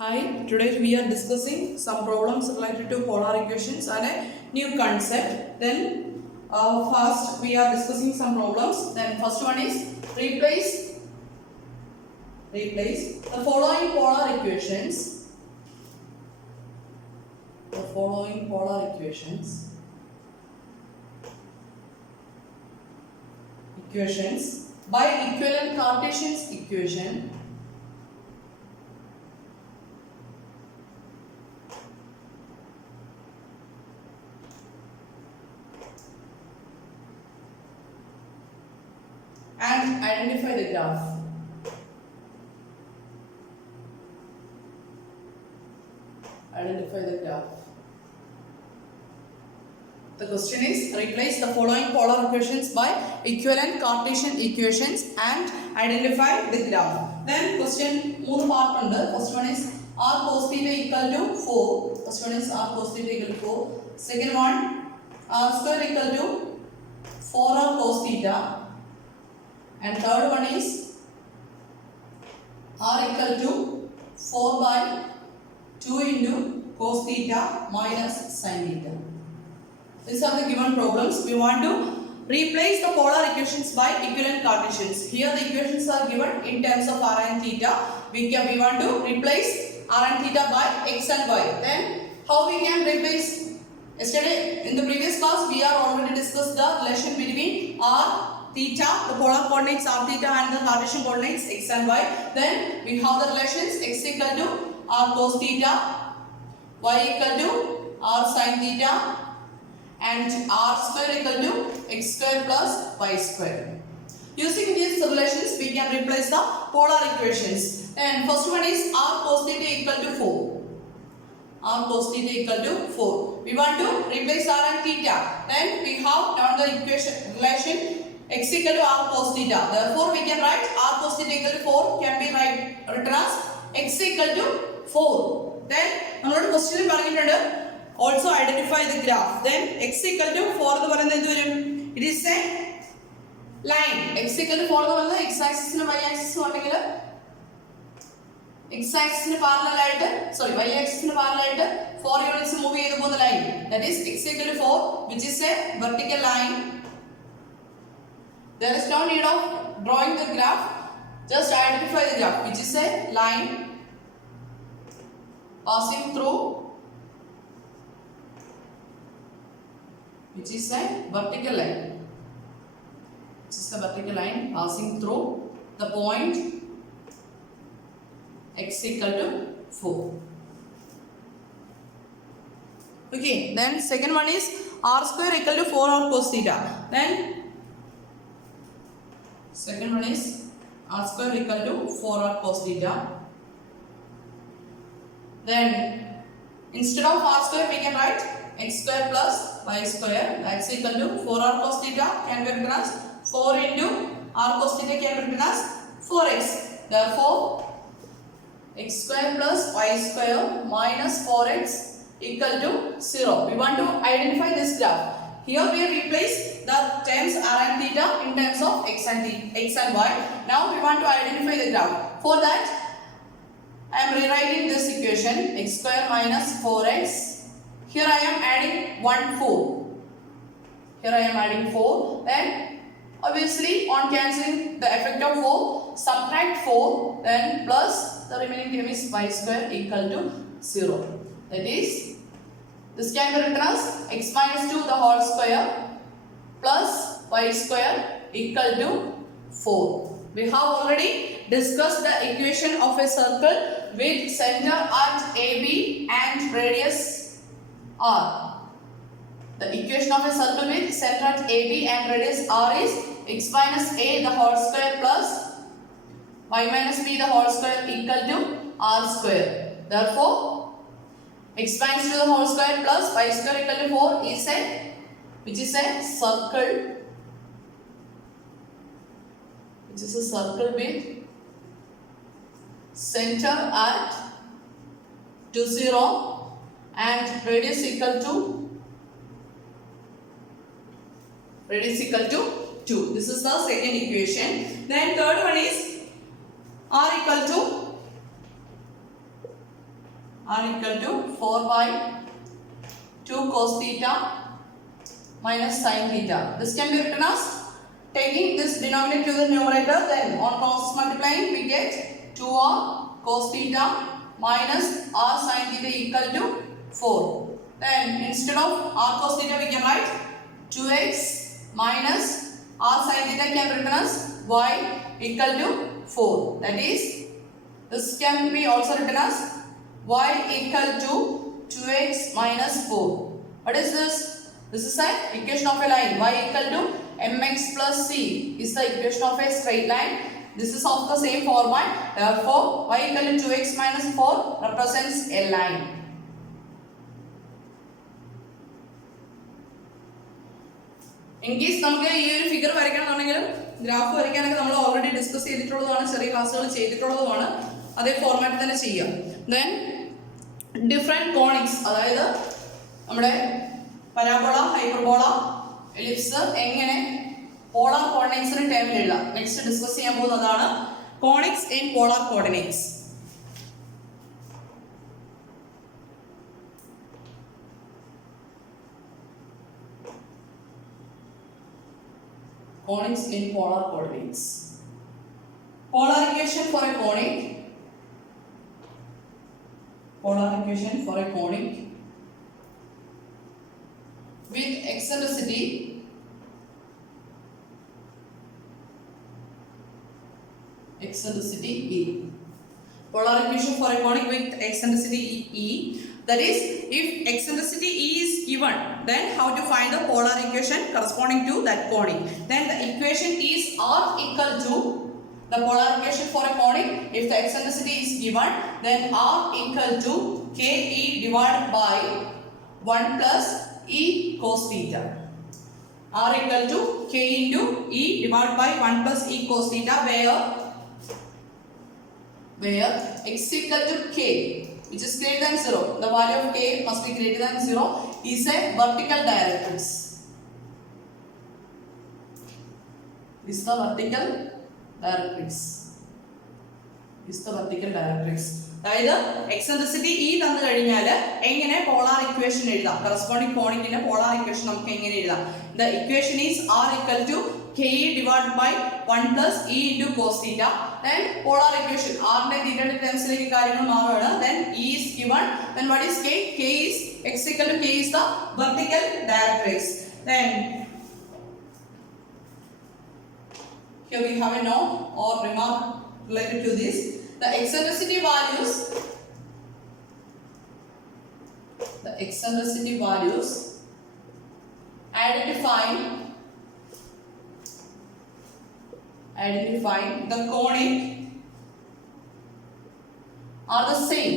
Hi, today we are discussing some problems related to polar equations and a new concept. Then first we are discussing some problems. Then first one is replace the following polar equations. The following polar equations by equivalent Cartesian equation and identify the graph. Identify the graph. The question is replace the following polar equations by equivalent Cartesian equations and identify the graph. Then question 3 part under. First one is r cos theta equal to 4. First one is r cos theta equal to 4. Second one r square equal to 4r cos theta. And third one is r equal to 4 by 2 into cos theta minus sin theta. These are the given problems. We want to replace the polar equations by equivalent Cartesians. Here the equations are given in terms of r and theta. We want to replace r and theta by x and y. Then how we can replace? Yesterday in the previous class we are already discussed the relation between r, theta, the polar coordinates r theta and the Cartesian coordinates x and y. Then we have the relations x equal to r cos theta, y equal to r sin theta, and r square equal to x square plus y square. Using these relations, we can replace the polar equations. And first one is r cos theta equal to 4. R cos theta equal to 4. We want to replace r and theta. Then we have another equation relation x equal to r cos theta. Therefore, we can write r cos theta equal to 4 can be written as x equal to 4. Then another question is also identify the graph. Then x equal to 4 it is a line. X equal to 4 x axis and y axis x axis parallel y axis parallel 4 units move the line. That is x equal to 4, which is a vertical line. There is no need of drawing the graph. Just identify the graph, which is a line passing through, which is a vertical line. Which is a vertical line passing through the point x equal to 4. Okay, then second one is r square equal to 4r cos theta. Then second one is r square equal to 4r cos theta. Then instead of r square we can write x square plus y square, that's equal to 4r cos theta can be written as 4 into r cos theta can be written as 4x. Therefore, x square plus y square minus 4x equal to 0. We want to identify this graph. Here we replace the terms r and theta in terms of x and y. Now we want to identify the graph. For that, I am rewriting this equation x square minus 4x. Here I am adding 4. Here I am adding 4. Then obviously on cancelling the effect of 4, subtract 4. Then plus the remaining term is y square equal to 0. That is, this can be written as x minus 2 the whole square plus y square equal to 4. We have already discussed the equation of a circle with center at AB and radius R. The equation of a circle with center at AB and radius R is x minus a the whole square plus y minus b the whole square equal to R square. Therefore, x minus 2 the whole square plus y square equal to 4 is which is a circle. Which is a circle with center at 2, 0 and radius equal to 2. This is the second equation. Then third one is r equal to r equal to 4 by 2 cos theta minus sin theta. This can be written as taking this denominator to the numerator, then on cross multiplying we get 2r cos theta minus r sin theta equal to 4. Then instead of r cos theta we can write 2x minus r sin theta can be written as y equal to 4. That is, this can be also written as y equal to 2x minus 4. What is this? This is an equation of a line. Y equal to mx plus c is the equation of a straight line. This is of the same format. Therefore, y equal to 2x minus 4 represents a line. In case നമുക്ക് ഈ ഒരു figure വരയ്ക്കണമെന്നുണ്ടെങ്കിലും graph വരയ്ക്കാനൊക്കെ നമ്മൾ already discuss ചെയ്തിട്ടുള്ളതാണ്, ചെറിയ ക്ലാസ്സുകൾ ചെയ്തിട്ടുള്ളതുമാണ്. അതേ ഫോർമാറ്റിൽ തന്നെ ചെയ്യാം. ദെൻ ഡിഫറെൻറ്റ് കോണിക്സ്, അതായത് നമ്മുടെ പരാബോള, ഹൈപ്പർബോള, എലിപ്സ് എങ്ങനെ പോളാർ കോർഡിനേറ്റ്സിന്റെ ടേമിൽ എഴുതാം നെക്സ്റ്റ് ഡിസ്കസ് ചെയ്യാൻ പോകുന്നതാണ്. Conics in polar coordinates. Conics in polar coordinates. Polar equation for a conic. Polar equation for a conic with eccentricity E. Polar equation for a conic with eccentricity E. That is, if eccentricity E is given, then how to find the polar equation corresponding to that conic? Then the equation is R equal to the polar equation for a conic. If the eccentricity is given, then R equal to Ke divided by 1 plus E cos theta. R equal to K into E divided by 1 plus E cos theta, where x equal to K, which is greater than 0. The value of K must be greater than 0. Is a vertical directrix. This is the vertical directrix. അതായത് eccentricity E തന്നു കഴിഞ്ഞാൽ എങ്ങനെ polar equation എഴുതാം, corresponding കോണിക്കിന്റെ polar equation നമുക്ക് എങ്ങനെ എഴുതാം? The equation is R equal to Ke divided by 1 plus E into cos theta. Then polar equation R ന്റെ theta termsലേക്ക് കാര്യങ്ങൾ മാറുകയാണ്. Then E is given. Then what is K? K is x equal to K is the vertical directrix. Then here we have a note or remark related to this. The eccentricity values identifying the conic are the same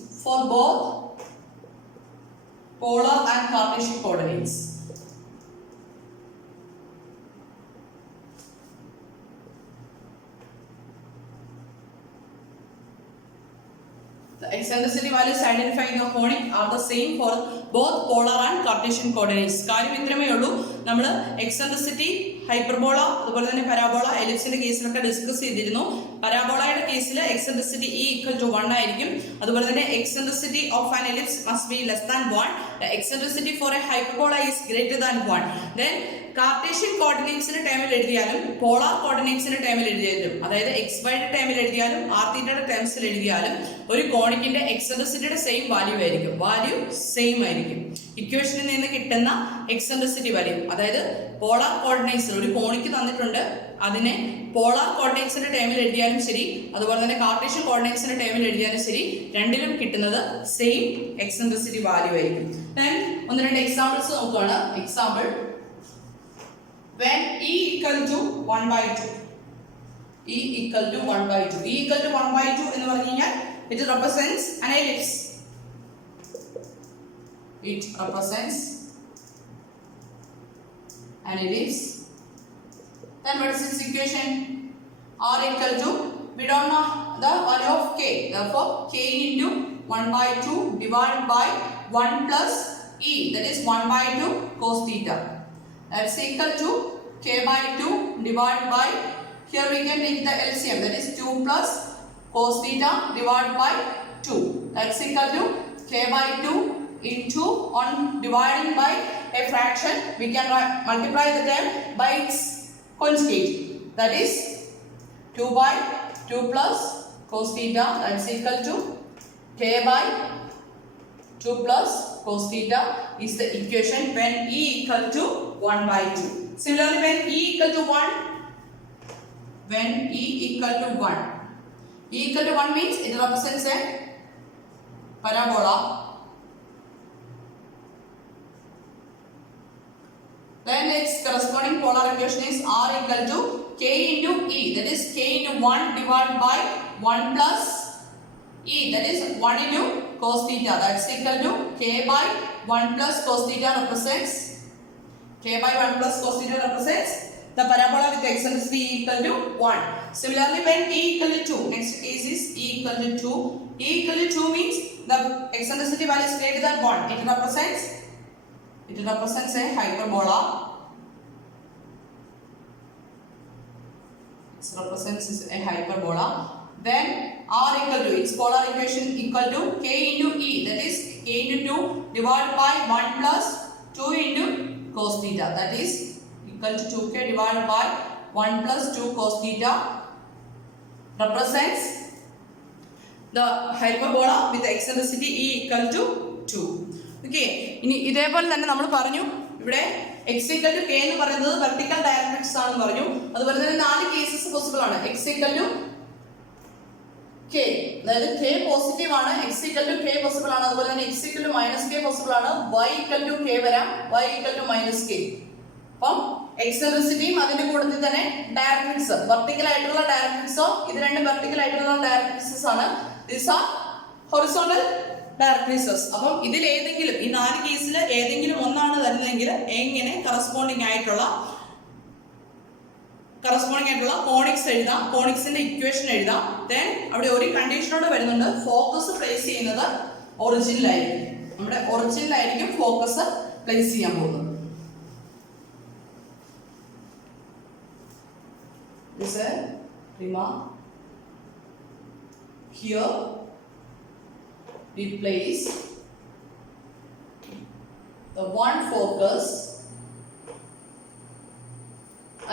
for both polar and Cartesian coordinates. The eccentricity values identifying the conic are the same for both polar and Cartesian coordinates. കാര്യം ഇത്രമേ ഉള്ളൂ. നമ്മൾ eccentricity, hyperbola, അതുപോലെ തന്നെ parabola, എലിപ്സിന്റെ കേസിലൊക്കെ discuss ചെയ്തിരുന്നു. പരാബോളയുടെ കേസിൽ eccentricity E equal to 1 ആയിരിക്കും. അതുപോലെ തന്നെ eccentricity of an ellipse must be less than 1. The eccentricity for a hyperbola is greater than 1. Then Cartesian കോർഡിനേറ്റ്സിന്റെ ടേമിൽ എഴുതിയാലും പോളാർ കോർഡിനേറ്റ്സിന്റെ ടേമിൽ എഴുതിയാലും, അതായത് എക്സ് വൈയുടെ ടേമിൽ എഴുതിയാലും ആർ തീറ്റയുടെ ടേംസിൽ എഴുതിയാലും ഒരു കോണിക്കിന്റെ എക്സെൻട്രിസിറ്റിയുടെ സെയിം വാല്യൂ ആയിരിക്കും. ഇക്വേഷനിൽ നിന്ന് കിട്ടുന്ന എക്സെൻട്രിസിറ്റി വാല്യൂ, അതായത് പോളാർ കോർഡിനേറ്റ്സിൽ ഒരു കോണിക്ക് തന്നിട്ടുണ്ട്, അതിനെ പോളാർ കോർഡിനേറ്റ്സിന്റെ ടേമിൽ എഴുതിയാലും ശരി, അതുപോലെ തന്നെ കാർട്ടീഷ്യൻ കോർഡിനേറ്റ്സിന്റെ ടേമിൽ എഴുതിയാലും ശരി, രണ്ടിലും കിട്ടുന്നത് സെയിം എക്സെൻട്രിസിറ്റി വാല്യൂ ആയിരിക്കും. Then ഒന്ന് രണ്ട് എക്സാമ്പിൾസ് നോക്കുകയാണ്. Example, when E equal to 1 by 2. E equal to 1 by 2. E equal to 1 by 2 എന്ന് പറഞ്ഞു കഴിഞ്ഞാൽ it represents an ellipse. It represents an ellipse. Then what is its equation? R equal to, we don't know the value of K. Therefore, K into 1 by 2 divided by 1 plus E. That is 1 by 2 cos theta. That's equal to K by 2 divided by here we can take the LCM, that is 2 plus cos theta divided by 2. That's equal to k by 2 into on dividing by a fraction. We can multiply the term by its conjugate. That is 2 by 2 plus cos theta, that's equal to k by 2 plus cos theta is the equation when E equal to 1 by 2. Similarly, when E equal to 1, E equal to 1 means it represents a parabola. Then its corresponding polar equation is R equal to K into E, that is K into 1 divided by 1 plus E, that is 1 into cos theta, that's equal to K by 1 plus cos theta represents the parabola with eccentricity E equal to 1. Similarly, when E equal to 2, next case is E equal to 2. E equal to 2 means the eccentricity value is greater than 1. It represents a hyperbola. Then R equal to its polar equation equal to K into E, that is K into 2 divided by 1 plus 2 into cos theta, that is equal to 2k divided by 1 plus 2 cos theta represents the hyperbola with the eccentricity E equal to 2. Okay, ഇനി ഇതേപോലെ തന്നെ നമ്മൾ പറഞ്ഞു ഇവിടെ x equal to k എന്ന് പറയുന്നത് vertical directrix ആണെന്ന് പറഞ്ഞു. അതുപോലെ തന്നെ 4 കേസസ് പോസിബിൾ ആണ്. x equal to k, അതായത് k പോസിറ്റീവ് ആണ്, x equal to k possible ആണ്, അതുപോലെ തന്നെ x equal to minus k possible ആണ്, y equal to k വരാം, y equal to minus k. അപ്പം എക്സെൻട്രിസിറ്റിയും അതിന്റെ കൂട്ടത്തിൽ തന്നെ ഡയറക്ട്രിക്സ്, വെർട്ടിക്കൽ ആയിട്ടുള്ള ഡയറക്ട്രിക്സോ ഇത് രണ്ടും വെർട്ടിക്കൽ ആയിട്ടുള്ള ഡയറക്ട്രിക്സസ് ആണ്. These are horizontal directrices. അപ്പം ഇതിൽ ഏതെങ്കിലും ഈ 4 കേസിൽ ഏതെങ്കിലും ഒന്നാണ് തരുന്നതെങ്കിൽ എങ്ങനെ കറസ്പോണ്ടിങ് ആയിട്ടുള്ള കോണിക്സ് എഴുതാം, കോണിക്സിന്റെ ഇക്വേഷൻ എഴുതാം. ദെൻ അവിടെ ഒരു കണ്ടീഷനോട് വരുന്നുണ്ട്, ഫോക്കസ് പ്ലേസ് ചെയ്യുന്നത് ഒറിജിനിലായിരിക്കും. നമ്മുടെ ഒറിജിനിലായിരിക്കും ഫോക്കസ് പ്ലേസ് ചെയ്യാൻ പോകുന്നത്. This is a remark. Here we place the one focus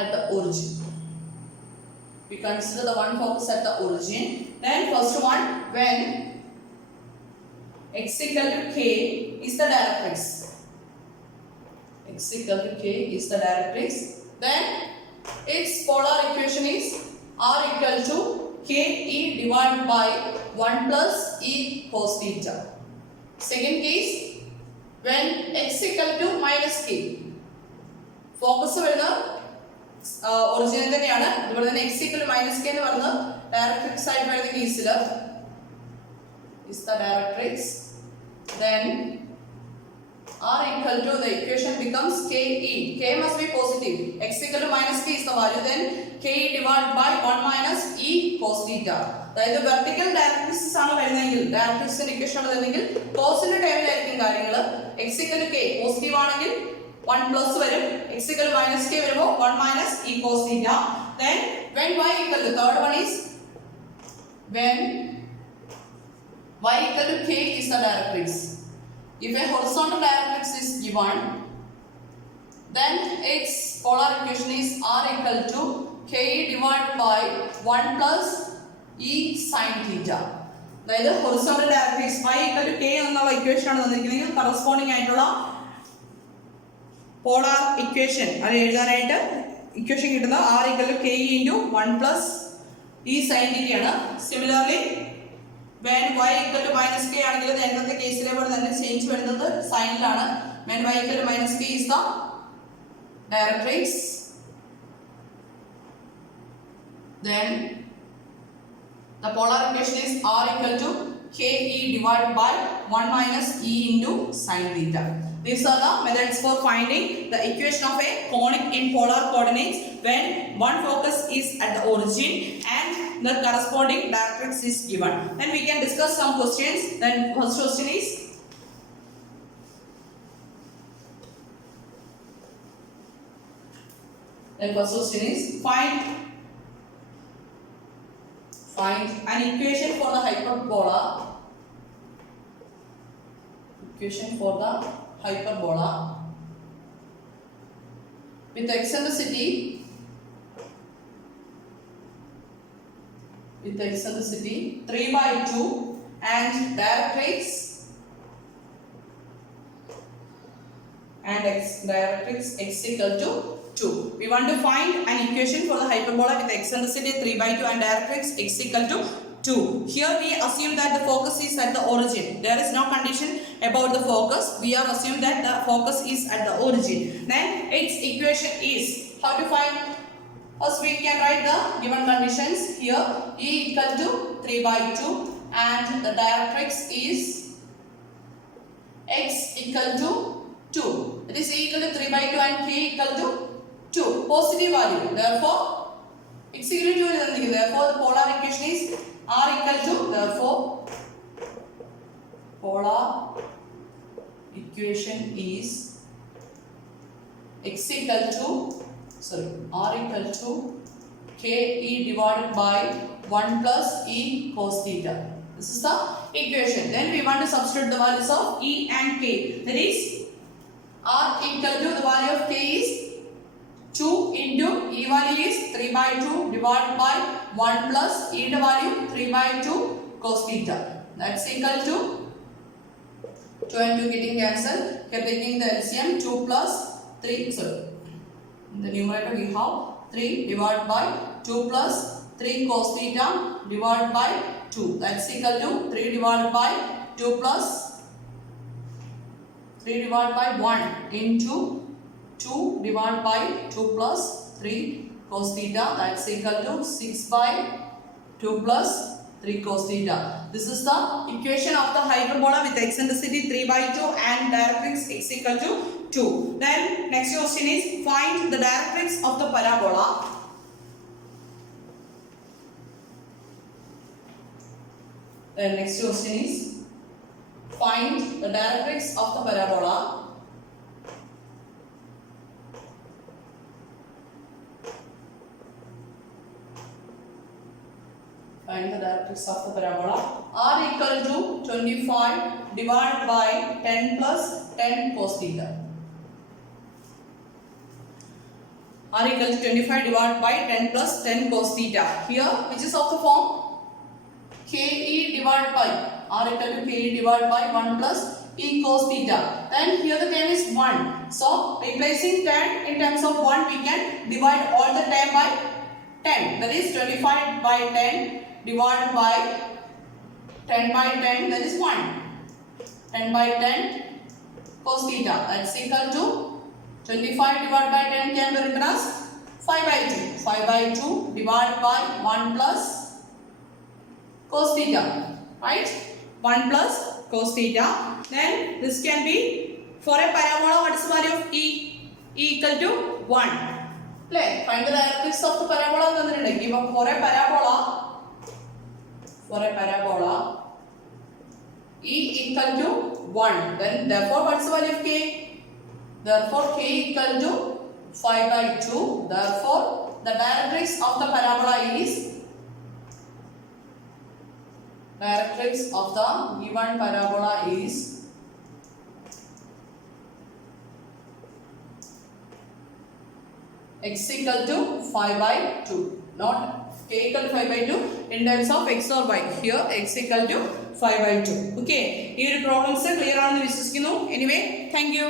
at the origin. We consider the one focus at the origin. Then first one, when x equal to k is the directrix. X equal to k is the directrix. Then its polar equation is R equal to k e divided by 1 plus e cos theta. Second case, when x equal to minus k. Focus വരുന്ന original തന്നെയാണ്. അതുപോലെ തന്നെ x equal to minus k എന്ന് പറയുന്നത് directrix ആയിട്ട് വരുന്ന കേസിൽ is the directrix. Then R equal to the equation becomes k e. K must be positive. X equal to minus k is the value. Then k e divided by 1 minus e cos theta. അതായത് vertical directrix ആണ് വരുന്നതെങ്കിൽ, ഡയറക്ട്രിക്സിന്റെ equation ആണ് വരുന്നതെങ്കിൽ കോസിന്റെ ടേമിലായിരിക്കും കാര്യങ്ങൾ. x equal to k positive ആണെങ്കിൽ 1 plus വരും, x equal to minus k വരുമ്പോൾ 1 minus e cos theta. Then when y equal to, third one is when y equal to k is the directrix. If a horizontal directrix is given, then its polar equation is R equal to k divided by 1 plus e sin theta. അതായത് horizontal directrix y equal to k എന്നുള്ള equation ആണ് തന്നിരിക്കുന്നത്. Corresponding ആയിട്ടുള്ള polar equation അത് എഴുതാനായിട്ട് equation കിട്ടുന്നത് R equal to k into 1 plus e sin theta ആണ്. Similarly, when y equal to minus k ആണെങ്കിൽ നേരത്തെ കേസിലെ പോലെ തന്നെ ചേഞ്ച് വരുന്നത് സൈനിലാണ്. when y equal to minus k is the directrix, then the polar equation is R equal to k e divided by 1 minus e into sin theta. These are the methods for finding the equation of a conic in polar coordinates when one focus is at the origin and the corresponding directrix is given. Then we can discuss some questions. Then first question is, find Find an equation for the hyperbola. Equation for the hyperbola with eccentricity 3/2 and directrix x equal to 2. We want to find an equation for the hyperbola with eccentricity 3/2 and directrix x equal to 2. Here we assume that the focus is at the origin. There is no condition about the focus. We are assuming that the focus is at the origin. Then its equation is, how to find? First we can write the given conditions here. E equal to 3/2 and the directrix is x equal to 2. It is E equal to 3/2 and K equal to 2. Positive value. Therefore, x equal to 2. Therefore, the polar equation is R equal to, therefore, polar equation is x equal to, R equal to Ke divided by 1 plus E cos theta. This is the equation. Then we want to substitute the values of E and K. That is, R equal to the value of K is 2 into E value is 3/2 divided by 1 plus E the value 3/2 cos theta. That's equal to 2 and 2 getting cancelled. Here taking the LCM 2 plus 3. In the numerator we have 3 divided by 2 plus 3 cos theta divided by 2. That's equal to 3 divided by 2 plus 3 divided by 1 into 2 divided by 2 plus 3 cos theta. That's equal to 6/2 plus 3 cos theta. This is the equation of the hyperbola with eccentricity 3/2 and directrix x equal to 2. Then next question is, find the directrix of the parabola. Then next question is, find the directrix of the parabola. Find the directrix of the parabola. R equal to 25 divided by 10 plus 10 cos theta. R equal to 25 divided by 10 plus 10 cos theta. Here, which is of the form Ke divided by, R equal to Ke divided by 1 plus E cos theta. Then here the term is 1. So, replacing 10 in terms of 1, we can divide all the term by 10. That is 25 by 10 divided by 10 by 10, that is 1. 10 by 10 cos theta. That's equal to 25 divided by 10 can be written as 5/2. 5/2 divided by 1 plus cos theta. Right? 1 plus cos theta. Then this can be, for a parabola, what is the value of E? E equal to 1. Play. Find the directrix of the parabola. Give for a parabola, E equal to 1. Then therefore, what is the value of K? Therefore, K equal to 5/2. Therefore, the directrix of the parabola is, directrix of the given parabola is x equal to 5/2. Not K equal to 5/2 in terms of x or y. Here x equal to 5/2. Okay. This problems clear on the. Anyway, thank you.